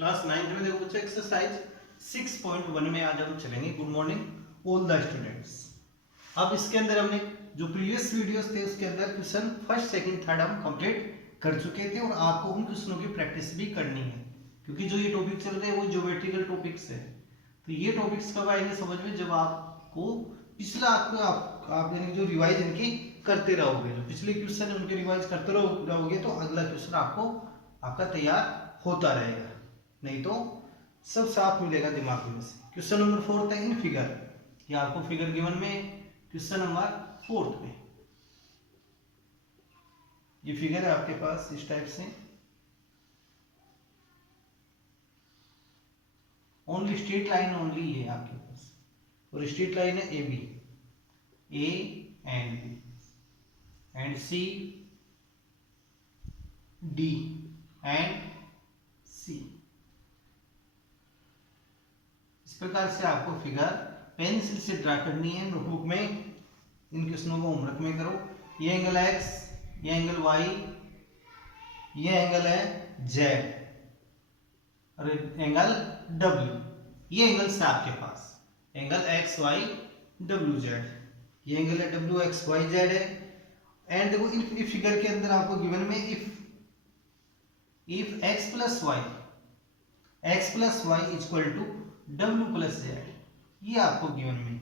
Class 9 में देखो बच्चों एक्सरसाइज 6.1 में आज हम चलेंगे। Good morning all the students. अब इसके अंदर हमने जो प्रीवियस वीडियोस थे उसके अंदर क्वेश्चन फर्स्ट सेकंड थर्ड हम कंप्लीट कर चुके थे और आपको उन क्वेश्चनों की प्रैक्टिस भी करनी है, क्योंकि जो ये टॉपिक चल रहे हैं वो ज्योमेट्रिकल टॉपिक्स है। तो ये टॉपिक्स कब आएंगे समझ में, जब आपको पिछला आप यानी जो रिवाइज इनकी करते रहोगे, जो पिछले क्वेश्चन उनके रिवाइज करते रहोगे तो अगला क्वेश्चन आपको आपका तैयार होता रहेगा, नहीं तो सब साफ मिलेगा दिमाग में से। क्वेश्चन नंबर 4 था इन फिगर, ये आपको फिगर गिवन में क्वेश्चन नंबर 4 में ये फिगर है आपके पास इस टाइप से। ओनली स्ट्रेट लाइन ओनली है आपके पास, और स्ट्रेट लाइन है A B, A and B and C D and C. इस प्रकार से आपको फिगर पेंसिल से ड्रा करनी है नोटबुक में। इन क्वेश्चनों को होमवर्क में करो। ये एंगल x, ये एंगल y, ये एंगल है z और एंगल w। ये एंगल्स है आपके पास, angle x y w z। ये एंगल है w x y z है। एंड देखो इन फिगर के अंदर आपको गिवन में if x plus y equal to w plus z, ये आपको गिवन में।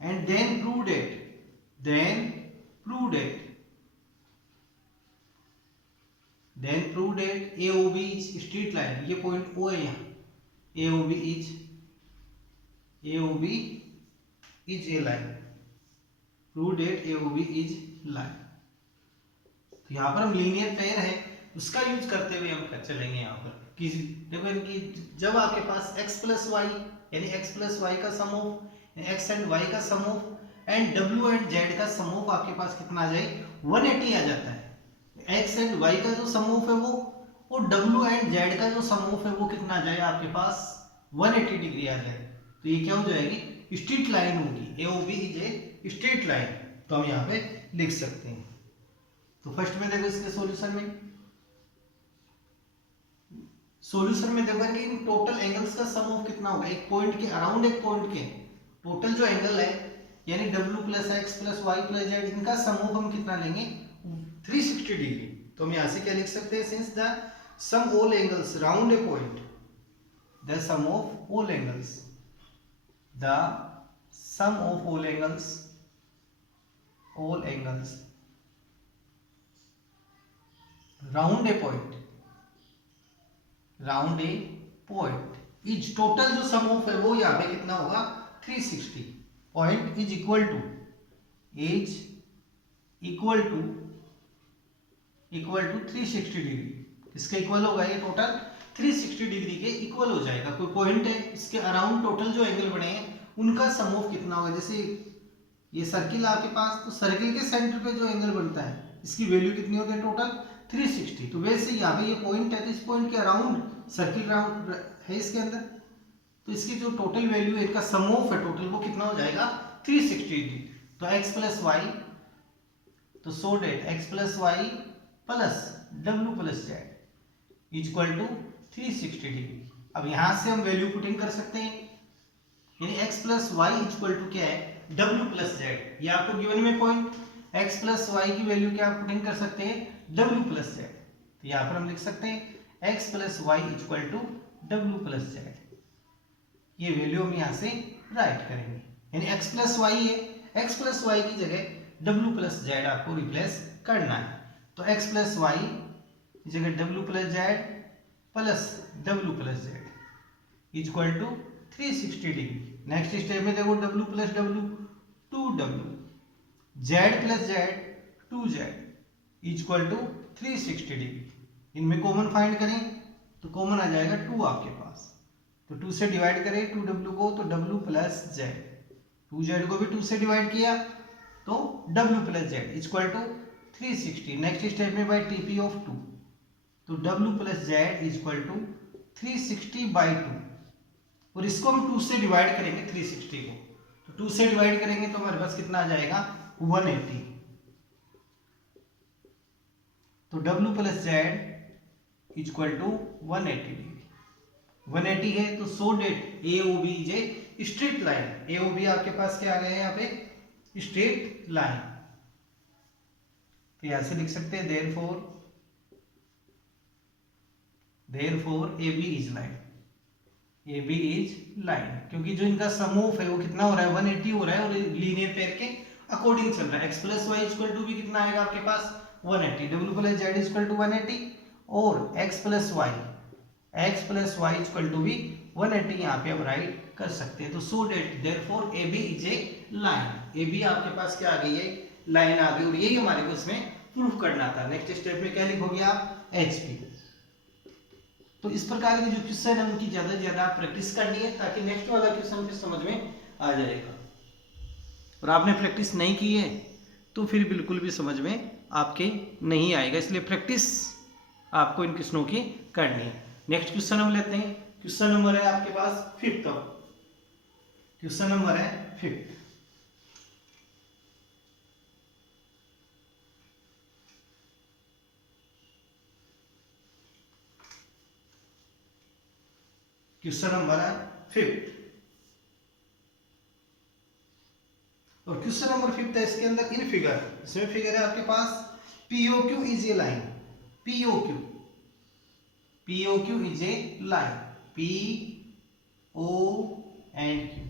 And then prove that AOB is straight line. ये पॉइंट O है यहाँ, AOB is a line. Prove that AOB is line. तो यहाँ पर हम लीनियर पेयर है उसका यूज करते हुए हम चलेंगे यहाँ पर कि देखो इनकी जब आपके पास x प्लस वाई यानी x प्लस वाई का sum of x and y का sum of and w and z का सम ऑफ आपके पास कितना आ जाए 180 आ जाता है। x एंड y का जो सम ऑफ है वो और w एंड z का जो सम ऑफ है वो कितना आ जाए आपके पास 180 डिग्री आ जाए। तो ये क्या हो जाएगी, स्ट्रेट लाइन होगी। AOB is a straight line, तो हम यहाँ पे लिख सकते हैं। तो फर्स्ट में देखो इसके सॉल्यूशन में देखो कि इन टोटल एंगल्स का सम ऑफ कितना होगा, एक पॉइंट के अराउंड एक पॉइंट के टोटल जो एंगल है यानी w plus x plus y plus z, इनका सम ऑफ हम कितना लेंगे 360 डिग्री। तो हम यहाँ से क्या लिख सकते हैं, since the sum all angles round a point, the sum of all angles round a point is total जो सम ऑफ है वो यहाँ पे कितना होगा 360 point is equal to 360 degree. इसका इक्वल होगा, ये टोटल 360 डिग्री के इक्वल हो जाएगा। कोई पॉइंट है इसके अराउंड टोटल जो एंगल बने हैं उनका सम ऑफ कितना होगा। जैसे ये सर्किल आपके पास, तो सर्किल के सेंटर पे जो एंगल बनता है इसकी वैल्यू कितनी होती है टोटल 360। तो वैसे यहाँ पे ये पॉइंट है तो इस पॉइंट के अराउंड सर्किल राउंड है इसके अंदर, तो इसकी जो टोटल वैल्यू है इनका सम ऑफ है टोटल वो कितना हो जाएगा 360 डिग्री। तो x प्लस वाई, तो so that x plus y plus w plus z equal to 360 degree. अब यहां से हम वैल्यू पुटिंग कर सकते हैं, यानी x plus y equal to क्या है w प्लस जेड। ये आपको गिवन में पॉइंट x प्लस वाई की वैल्यू क्या पुटिंग कर सकते हैं w प्लस जेड। तो यहाँ पर हम लिख सकते हैं x plus y equal to w plus z. ये वैल्यू हम यहाँ से राइट करेंगे, यानी x प्लस वाई है, x प्लस वाई की जगह w प्लस जेड आपको रिप्लेस करना है। तो x प्लस वाई की जगह w plus z plus w plus z equal to 360 degree. Next step में देखो w plus w 2w, z plus z 2z equal to 360 degree. इनमें कॉमन फाइंड करें तो कॉमन आ जाएगा 2 आपके पास, तो 2 से डिवाइड करें 2w को तो w प्लस z, 2z को भी 2 से डिवाइड किया तो w plus z equal to 360। Next step में बाय TP ऑफ 2, तो w plus z equal to 360 by 2, और इसको हम 2 से डिवाइड करेंगे 360 को, तो 2 से डिवाइड करेंगे तो हमारे पास कितना आ जाएगा 180। तो w plus z equal to 180 degree. 180 है तो so that A O B is a straight line. A O B आपके पास क्या आ गया है यहाँ पे, स्ट्रेट लाइन। तो यहां से लिख सकते हैं therefore A B is line. A B is line, क्योंकि जो इनका समूह है वो कितना हो रहा है, 180 हो रहा है, और लीनियर पेयर के अकॉर्डिंग चल रहा है। x plus y equal to भी कितना आएगा आपके पास, 180। डब्ल्यू प्लस जेड इक्वल टू 180 और x plus y equal to भी 180 यहाँ पे हम राइट कर सकते हैं। तो so that therefore A B is a line. A B आपके पास क्या आ गई है, लाइन आ गई, और यही हमारे को इसमें प्रूफ करना था। नेक्स्ट स्टेप में क्या लिखोगे आप, एच पी। तो इस प्रकार के जो क्वेश्चन है उनकी ज्यादा से ज्यादा प्रैक्टिस करनी है, ताकि नेक्स्ट वाला क्वेश्चन फिर समझ में आ जाएगा। और आपने प्रैक्टिस नहीं की है तो फिर बिल्कुल भी समझ में आपके नहीं आएगा, इसलिए प्रैक्टिस आपको इन क्वेश्चनों की करनी है। नेक्स्ट क्वेश्चन हम लेते हैं। क्वेश्चन नंबर है आपके पास 5th। क्वेश्चन नंबर है 5th। क्वेश्चन नंबर है 5th, और क्वेश्चन नंबर 5th है, इसके अंदर इन फिगर, इसमें फिगर है आपके पास POQ is a line. POQ is a line, PO and Q।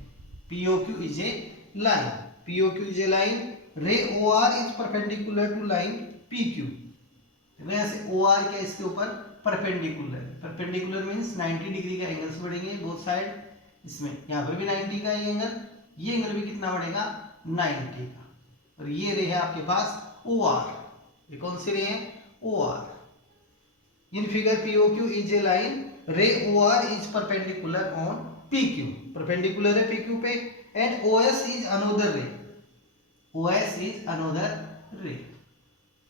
POQ is a line। POQ is a line। ray OR is perpendicular to line PQ। यहाँ से OR क्या इसके ऊपर परपेंडिकुलर। परपेंडिकुलर मींस 90 डिग्री का angle से बढ़ेंगे both side. इसमें यहाँ पर भी 90 का एंगल, ये एंगल भी कितना बढ़ेगा, 90 का। और ये रे है आपके पास OR। ये कौन सी रे है, OR। In figure POQ is a line। ray OR is perpendicular on PQ। Perpendicular है PQ पे। And OS is another ray। OS is another ray।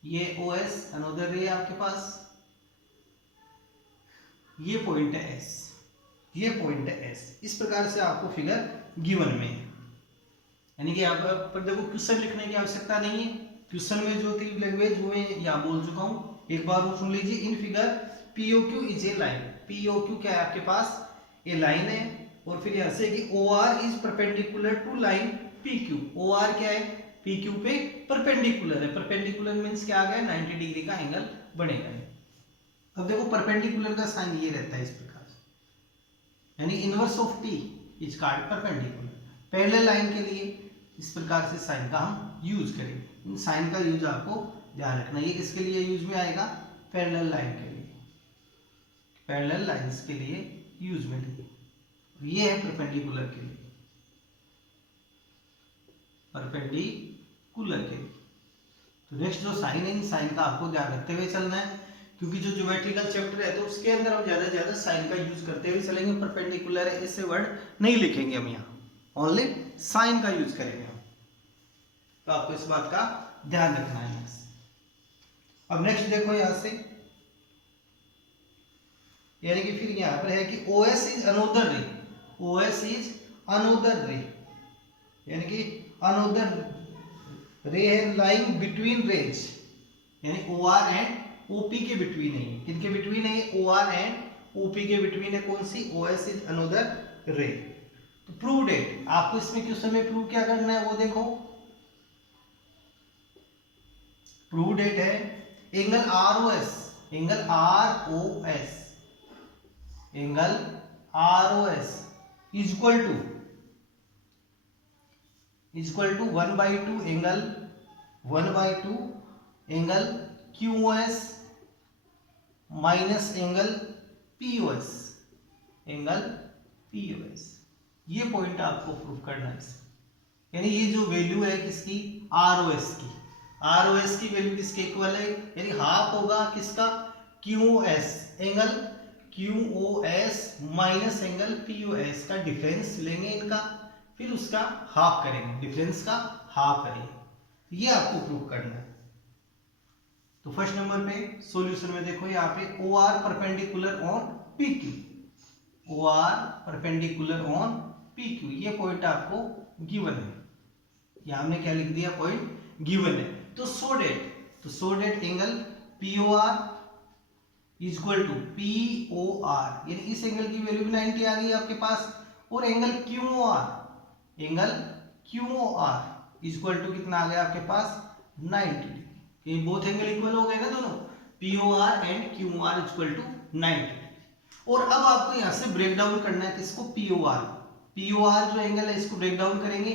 ये OS another ray है आपके पास। ये पॉइंट है S। ये पॉइंट है S। इस प्रकार से आपको फिगर गिवन में है, यानी कि यहाँ पर देखो क्वेश्चन लिखने की आवश्यकता नहीं है। क्वेश्चन में जो थी लैंग्वेज वो मैं यहाँ बोल चुका हूँ, एक बार वो सुन लीजिए। In figure POQ is a line. POQ क्या है आपके पास, ये लाइन है, और फिर यहाँ से कि OR is perpendicular to line PQ। OR क्या है, PQ पे परपेंडिकुलर है। परपेंडिकुलर मींस क्या आ गया, 90 डिग्री का एंगल बनेगा। अब देखो परपेंडिकुलर का साइन ये रहता है इस प्रकार से, यानी inverse of T is called perpendicular. Parallel line के लिए इस प्रकार से साइन का हम यूज करेंगे। इन साइन का यूज आपको ध्यान रखना। ये किसके लिए यूज में आएगा, पैरेलल लाइन के लिए, पैरेलल लाइंस के लिए यूज में लेंगे। ये है परपेंडिकुलर के लिए, परपेंडिकुलर के लिए। तो नेक्स्ट जो साइन है, इन साइन का आपको ध्यान रखते हुए चलना है, क्योंकि जो ज्योमेट्रिकल चैप्टर है तो उसके अंदर हम ज्यादा से ज्यादा साइन का यूज करते हुए चलेंगे। परपेंडिकुलर है ऐसे वर्ड नहीं लिखेंगे हम यहाँ, ओनली साइन का यूज करेंगे हम। तो आपको इस बात का ध्यान रखना है यहाँ से। अब नेक्स्ट देखो यहाँ से, यानी कि फिर यहाँ पर है कि OS इज अनोदर रे। OS इज अनोदर रे, यानी कि अनोदर रे है लाइंग बिटवीन रेज, यानी OR एंड OP के बिटवीन है। किनके बिटवीन है, OR एंड OP के बिटवीन है। कौन सी, OS इज अनोदर रे। तो प्रूव डेट, आपको इसमें क्वेश्चन में प्रूव क्या करना है वो देखो। प्रूव डेट है angle ROS, angle ROS, angle ROS equal to 1/2 angle 1/2 angle QOS minus angle POS, angle POS। ये पॉइंट आपको प्रूव करना है। यानी ये जो वैल्यू है किसकी, ROS की। ROS की वैल्यू किसके इक्वल है, यानी हाफ होगा किसका, QOS, angle QOS minus angle POS का डिफरेंस लेंगे इनका, फिर उसका हाफ करेंगे, डिफरेंस का हाफ करेंगे। ये आपको प्रूव करना है। तो फर्स्ट नंबर पे सॉल्यूशन में देखो यहाँ पे OR perpendicular on PQ, OR perpendicular on PQ, ये पॉइंट आपको गिवन है। यहाँ हमने क्या लिख दिया, पॉइंट गिवन है। तो so that angle POR equal to P O R, यानी इस एंगल की वैल्यू भी 90 आ गई आपके पास। और angle Q O R, angle Q O R equal to कितना आ गया आपके पास 90 डिग्री। ये बोथ एंगल इक्वल हो गए ना दोनों, P O R and Q O R equal to 90। और अब आपको यहां से ब्रेक डाउन करना है किसको, P O R. P O R जो एंगल है इसको ब्रेक डाउन करेंगे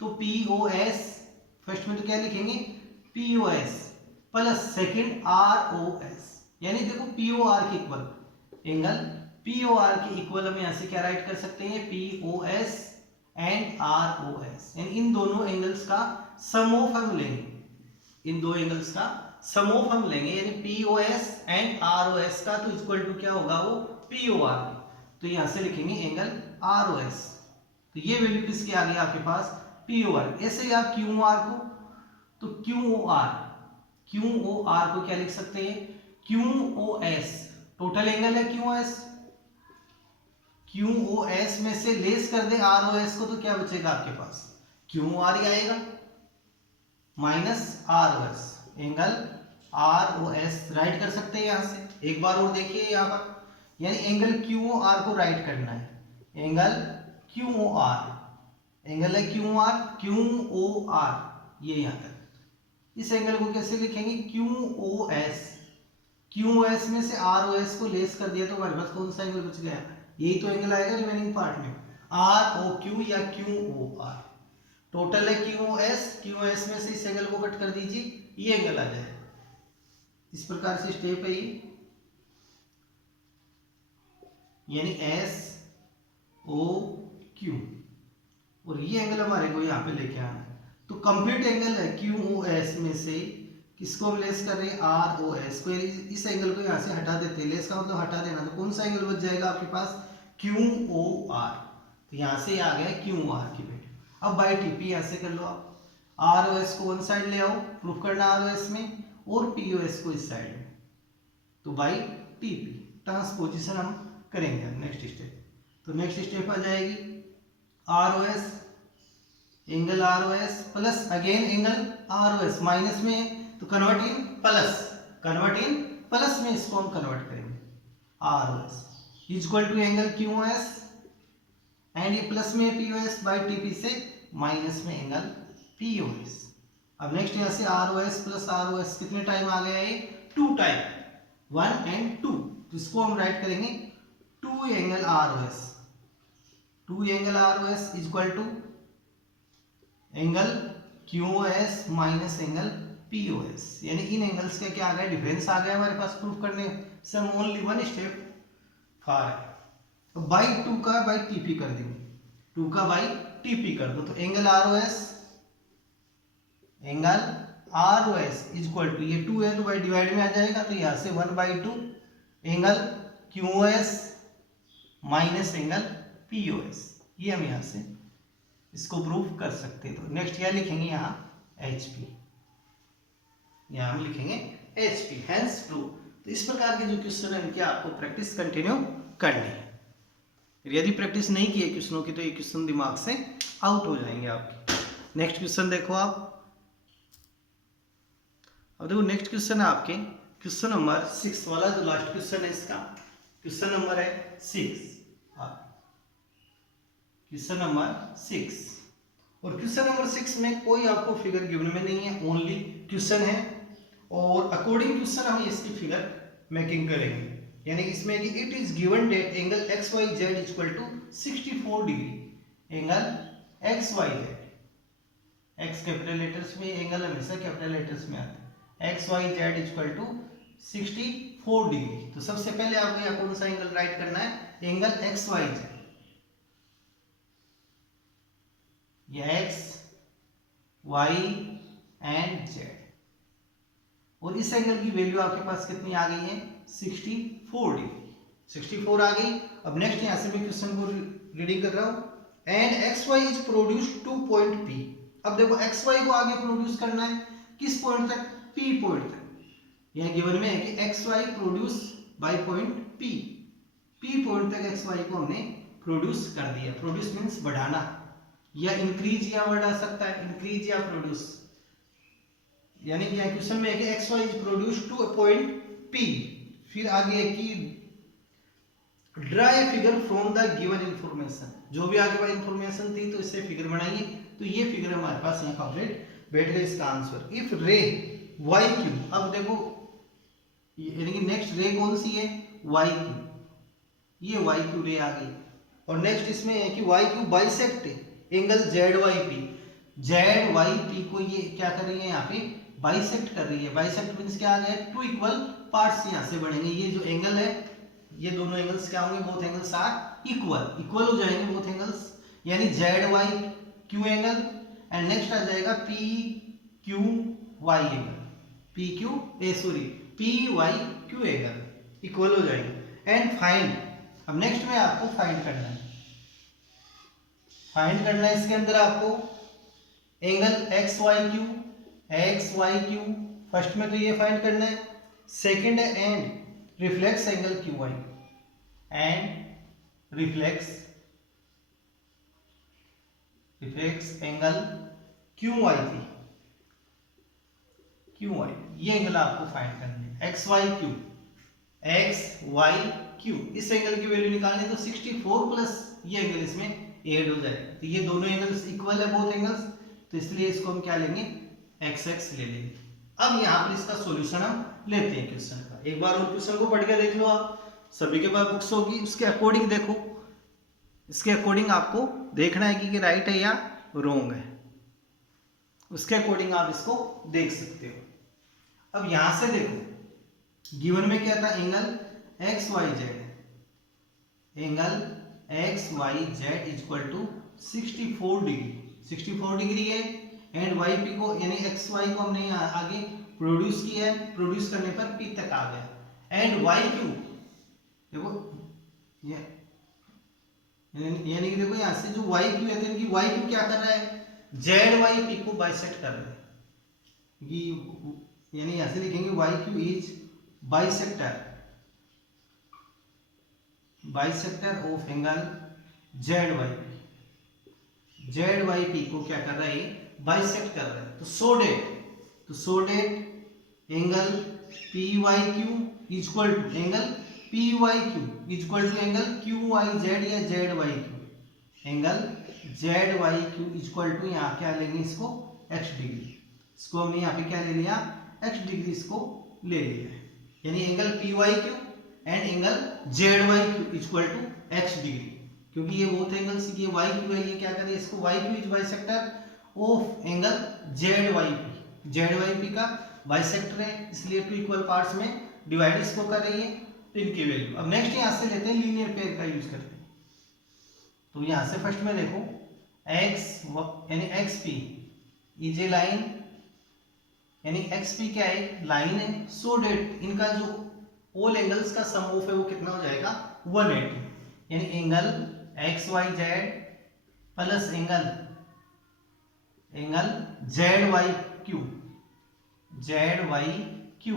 तो पी ओ एस, फर्स्ट में तो क्या लिखेंगे P O S plus second R O S, यानी देखो पी ओ आर के equal angle P O R के इक्वल हम यहां से क्या राइट कर सकते हैं, P O S and R O S, यानी इन दोनों एंगल्स का सम ऑफ हम लेंगे, इन दो एंगल्स का सम ऑफ हम लेंगे, यानी P O S and R O S का तो इक्वल टू क्या होगा वो पी ओ आर। तो यहां से लिखेंगे एंगल आर ओ एस, तो ये वैल्यू किसकी आ गई आपके पास पी ओ आर। ऐसे ही आप क्यू आर को, तो क्यू ओ आर को क्या लिख सकते हैं Q O S, total angle है Q S, Q O S में से लेस कर दे आर ओ एस को तो क्या बचेगा आपके पास क्यू आर ही आएगा minus R O S, angle R O S write कर सकते हैं यहां से। एक बार और देखिए यहां पर, यानी एंगल क्यू ओ आर को राइट करना है, angle Q O R, angle है क्यू ओ आर ये यहां तक। इस एंगल को कैसे लिखेंगे क्यू ओ एस में से आर ओ एस को लेस कर दिया तो हमारे पास कौन सा एंगल बच गया, यही तो एंगल आएगा रिमेनिंग पार्ट में, आर ओ क्यू या क्यू ओ आर। टोटल है क्यू ओ एस में से इस एंगल को कट कर दीजिए, ये एंगल आ जाए। इस प्रकार से स्टेप है ये, यानी एस ओ क्यू, और ये एंगल हमारे को यहाँ पे लेके आना है। तो कंप्लीट एंगल है क्यू ओ एस में से किसको हम लेस कर रहे हैं आर ओ एस को, इस एंगल को यहाँ से हटा देते हैं, लेस का मतलब हटा देना, तो कौन सा एंगल बच जाएगा आपके पास क्यू ओ आर। तो यहाँ से आ गया क्यू ओ आर की वैल्यू। अब बाई टीपी यहाँ से कर लो आप, आर ओ एस को वन साइड ले आओ, प्रूफ करना आर ओ एस में, और पी ओ एस को इस साइड में, तो बाई टीपी ट्रांसपोजिशन हम करेंगे नेक्स्ट स्टेप। तो नेक्स्ट स्टेप आ जाएगी R O S, angle R O S plus again angle R O S, minus में तो कन्वर्ट इन प्लस में इसको हम कन्वर्ट करेंगे, R O S equal to angle Q O S and ये प्लस में P O S by TP से minus में एंगल पी ओ एस। अब नेक्स्ट यहां से R O S plus R O S कितने टाइम आ गया है 2 टाइम, 1 एंड 2, तो इसको हम राइट करेंगे 2 angle R O S, 2 angle R O S equal to angle Q O S minus angle P O S, यानी इन एंगल्स का क्या आ गया डिफरेंस आ गया हमारे पास प्रूफ करने से, हम ओनली वन स्टेप फार है। तो बाई 2 का बाई टीपी कर देंगे, 2 का बाई टीपी कर दो, तो angle R O S equal to ये 2 है तो बाई डिवाइड में आ जाएगा, तो यहां से 1/2 angle Q O S minus angle P O S, ये हम यहां से इसको प्रूफ कर सकते हैं। तो नेक्स्ट क्या लिखेंगे यहाँ एच पी, यहाँ हम लिखेंगे एच पी हैंस प्रूफ। तो इस प्रकार के जो क्वेश्चन है इनकी आपको प्रैक्टिस कंटिन्यू करनी है, यदि प्रैक्टिस नहीं की है क्वेश्चनों की तो ये क्वेश्चन दिमाग से आउट हो जाएंगे आपके। नेक्स्ट क्वेश्चन देखो आप, अब देखो नेक्स्ट क्वेश्चन है आपके क्वेश्चन नंबर 6 वाला, जो लास्ट क्वेश्चन है इसका, क्वेश्चन नंबर है 6, क्वेश्चन नंबर 6। और क्वेश्चन नंबर 6 में कोई आपको फिगर गिवन में नहीं है, ओनली क्वेश्चन है, और अकॉर्डिंग क्वेश्चन हम इसकी फिगर मेकिंग करेंगे। यानी इसमें कि it is given that angle X Y Z equal to 64 degree, angle X Y Z, X capital letters में, एंगल हमेशा कैपिटल लेटर्स में आता है, X Y Z equal to 64 degree. तो सबसे पहले आपको यहाँ कौन सा एंगल राइट करना है, angle X Y Z, X Y and Z, और इस एंगल की वैल्यू आपके पास कितनी आ गई है 64 डिग्री, 64 आ गई। अब नेक्स्ट यहां से मैं क्वेश्चन को रीडिंग कर रहा हूं, and X Y is produced to point P. अब देखो एक्स वाई को आगे प्रोड्यूस करना है किस पॉइंट तक, पी पॉइंट तक। यह गिवन में है कि X Y produce by point P, P point तक एक्स वाई को हमने प्रोड्यूस कर दिया। प्रोड्यूस मींस बढ़ाना, या इंक्रीज या बढ़ा सकता है, इंक्रीज या प्रोड्यूस, यानी कि क्वेश्चन में है कि X Y is produced to a point P, फिर आगे है कि draw a figure from the given information, जो भी आगे वाली इंफॉर्मेशन थी तो इससे फिगर बनाइए। तो ये फिगर हमारे पास यहाँ कंप्लीट बैठ गया इसका answer. If ray Y Q, अब देखो यानी कि नेक्स्ट रे कौन सी है, वाई क्यू, ये वाई क्यू रे आ गई। और नेक्स्ट इसमें है कि Y Q bisect angle Z Y P, Z Y P को ये क्या कर रही है यहाँ पे बाइसेक्ट कर रही है। बाइसेक्ट मींस क्या आ गया, टू इक्वल पार्ट्स यहाँ से बनेंगे। ये जो एंगल है, ये दोनों एंगल्स क्या होंगे, both angles are equal, equal हो जाएंगे बोथ एंगल्स, यानी Z Y Q angle and next आ जाएगा P Q Y angle, P Q P Y Q angle equal हो जाएंगे। एंड फाइंड, अब नेक्स्ट में आपको फाइंड करना है, फाइंड करना है इसके अंदर आपको angle X Y Q, first में तो ये फाइंड करना है। सेकंड है and reflex angle Q Y, and reflex angle Q Y थी, क्यू वाई, ये एंगल आपको फाइंड करनी है। एक्स वाई क्यू, इस एंगल की वैल्यू निकालनी है तो 64 प्लस ये एंगल इसमें ऐड हो जाएगा। तो ये दोनों एंगल्स इक्वल है बोथ एंगल्स, तो इसलिए इसको हम क्या लेंगे, एक्स एक्स ले लेंगे। अब यहाँ पर इसका सॉल्यूशन हम लेते हैं क्वेश्चन का। एक बार और क्वेश्चन को पढ़ के देख लो आप, सभी के पास बुक्स होगी, उसके अकॉर्डिंग देखो, इसके अकॉर्डिंग आपको देखना है कि राइट है या रॉन्ग है, उसके अकॉर्डिंग आप इसको देख सकते हो। अब यहां से देखो गिवन में क्या था, angle X Y Z, angle X Y Z equal to 64 degree, 64 degree है। एंड वाई पी को यानी एक्स वाई को हमने आगे प्रोड्यूस किया है, प्रोड्यूस करने पर पी तक आ गया। एंड वाई क्यू देखो यानी कि देखो यहां से जो वाई क्यू है, इनकी वाई क्यू क्या कर रहा है, जेड वाई पी को बाइसेक्ट कर रहा है, यानी यहां से लिखेंगे Y Q is bisector of angle Z Y P को क्या कर रहा है, बाइसेक्ट कर रहा है। तो so that angle P Y Q equal to angle P Y Q equal to angle Q Y Z या Z Y Q, angle Z Y Q equal to यहाँ क्या लेंगे इसको एक्स डिग्री, इसको हमने यहाँ पे क्या ले लिया, एक्स डिग्री इसको ले लिया है। यानी angle P Y Q and angle Z Y Q equal to X degree, क्योंकि ये बोथ एंगल्स, ये वाई क्यू है, ये क्या करें इसको Y Q is bisector of angle Z Y P का बाइसेक्टर है, इसलिए टू इक्वल पार्ट्स में डिवाइड इसको कर रही है। तो इनकी वैल्यू अब नेक्स्ट यहां से लेते हैं, लीनियर पेयर का यूज करते हैं। तो यहां से फर्स्ट में देखो x यानी x P is a line, यानी एक्स पी क्या है, लाइन है। सो डेट इनका जो ऑल एंगल्स का सम ऑफ है वो कितना हो जाएगा 180, यानी angle X Y Z plus angle Z Y Q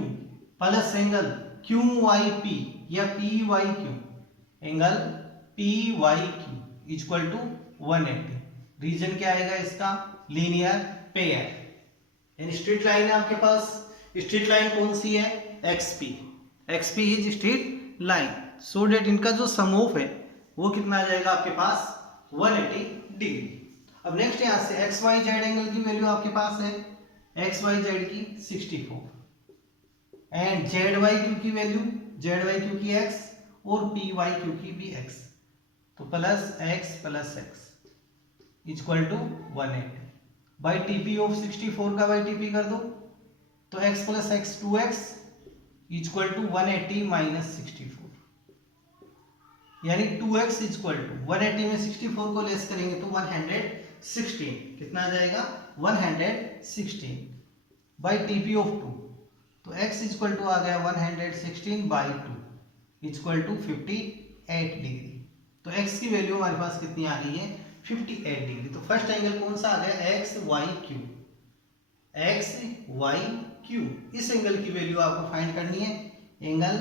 plus angle Q Y P या P Y Q, angle P Y Q equal to 180। Reason क्या आएगा इसका, लीनियर पेयर, यानी स्ट्रेट लाइन है आपके पास। स्ट्रेट लाइन कौन सी है, XP is straight line. So that इनका जो सम ऑफ है वो कितना आ जाएगा आपके पास 180 डिग्री। अब नेक्स्ट यहां से एक्स वाई जेड एंगल की वैल्यू आपके पास है, एक्स वाई जेड की 64 एंड जेड वाई क्यू की वैल्यू, जेड वाई क्यू की x और पी वाई क्यू की भी x, तो plus X equal to 180 by TP of 64 का बाई टीपी कर दो, तो x plus X 2x equal to 180 minus 64, यानी 2x इक्वल टू 180 में 64 को लेस करेंगे तो 116, कितना आ जाएगा 116 बाई टीपी ऑफ 2, तो x इक्वल टू आ गया 116 बाई 2 इक्वल टू 58 डिग्री। तो x की वैल्यू हमारे पास कितनी आ रही है 58 डिग्री। तो फर्स्ट एंगल कौन सा आ गया एक्स वाई क्यू, इस एंगल की वैल्यू आपको फाइंड करनी है, एंगल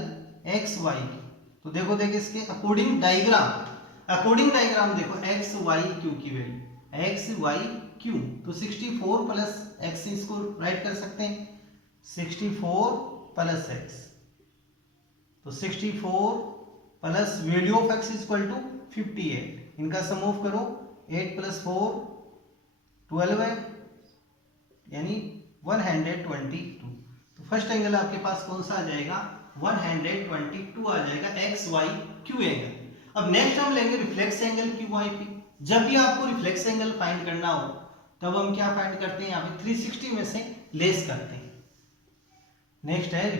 एक्स वाई की। तो देखो इसके अकॉर्डिंग डायग्राम देखो एक्स वाई क्यू की वैल्यू एक्स वाई क्यू, तो 64 प्लस एक्स इसको राइट कर सकते हैं, 64 प्लस एक्स तो 64 plus value of x equal to 58, इनका सम ऑफ करो, 8 प्लस 4 12 है, यानी 122। तो फर्स्ट एंगल आपके पास कौन सा आ जाएगा, 122 आ जाएगा एक्स वाई क्यू एंगल। अब नेक्स्ट हम लेंगे reflex angle Q Y P. जब भी आपको रिफ्लेक्स एंगल फाइंड करना हो तब हम क्या फाइंड करते हैं, यहाँ पे 360 में से लेस करते हैं। नेक्स्ट है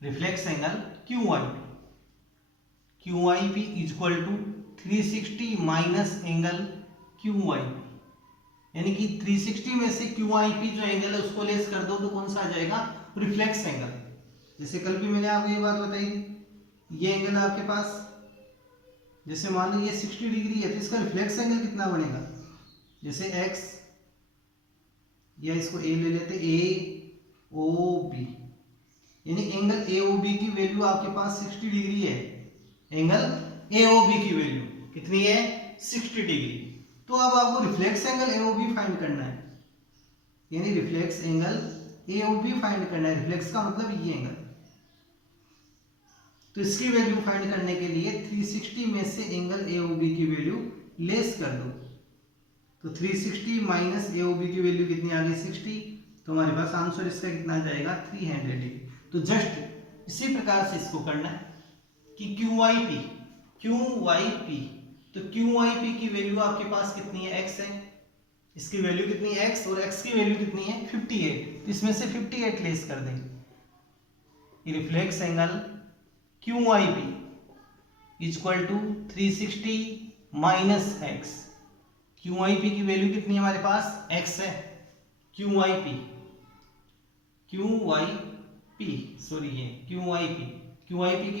reflex angle Q Y P. Q Y P equal to 360 minus angle Q Y P, यानी कि 360 में से क्यू आई पी जो एंगल है उसको लेस कर दो तो कौन सा आ जाएगा, रिफ्लेक्स एंगल। जैसे कल भी मैंने आपको ये बात बताई थी, ये एंगल आपके पास जैसे मान लो ये 60 डिग्री है तो इसका रिफ्लेक्स एंगल कितना बनेगा, जैसे x, या इसको a ले लेते, ए ओ बी, यानी एंगल ए ओ बी की वैल्यू आपके पास 60 डिग्री है। एंगल ए ओ बी की वैल्यू कितनी है, 60 डिग्री। तो अब आपको रिफ्लेक्स एंगल एओबी फाइंड करना है, यानी रिफ्लेक्स एंगल एओबी फाइंड करना है। रिफ्लेक्स का मतलब ये एंगल, तो इसकी वैल्यू फाइंड करने के लिए 360 में से एंगल एओबी की वैल्यू लेस कर दो। तो 360 माइनस एओबी की वैल्यू कितनी आ गई, 60, तो हमारे पास आंसर इसका कितना आ जाएगा, 300 डिग्री। तो जस्ट इसी प्रकार से इसको करना है कि क्यू वाई पी, तो क्यू वाई पी की वैल्यू आपके पास कितनी है, x है, इसकी वैल्यू कितनी है x, और x की वैल्यू कितनी है 58, तो इसमें से 58 लेस कर देंगे। Reflex angle Q Y P equal to 360 minus x। Q Y P की वैल्यू कितनी है हमारे पास, x है, क्यू वाई पी की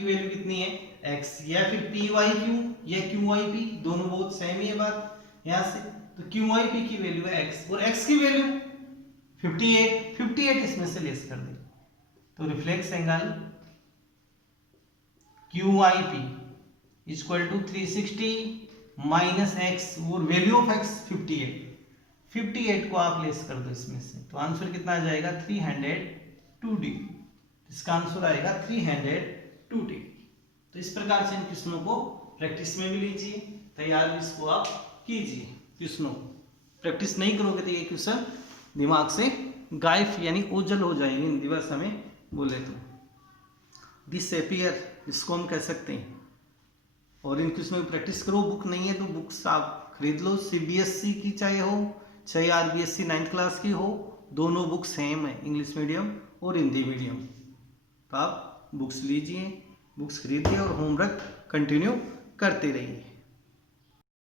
वैल्यू कितनी है, x, या फिर पी वाई क्यू या क्यू वाई पी, दोनों बहुत सेम ही है बात यहां से। तो क्यू वाई पी की वैल्यू है x, और x की वैल्यू 58 इसमें से लेस कर दे। तो reflex angle Q Y P equal to 360 minus x, और वैल्यू ऑफ x 58 को आप लेस कर दो इसमें से, तो आंसर कितना आ जाएगा, 302 डिग्री। इसका आंसर आएगा 302 डिग्री। तो इस प्रकार से इन क्वेश्चनों को प्रैक्टिस में भी लीजिए, तैयार भी इसको आप कीजिए। क्वेश्चनों प्रैक्टिस नहीं करोगे तो ये क्वेश्चन दिमाग से गायब यानी ओझल हो जाएंगे, हिंदी भाषा में बोले तो डिसअपीयर, इसको हम कह सकते हैं। और इन क्वेश्चनों की प्रैक्टिस करो। बुक नहीं है तो बुक्स आप खरीद लो, सीबीएसई की चाहे आरबीएसई 9th क्लास की हो, दोनों बुक सेम है, इंग्लिश मीडियम और हिंदी मीडियम। तो आप बुक्स लीजिए, बुक्स खरीदिए और होमवर्क कंटिन्यू करते रहिए।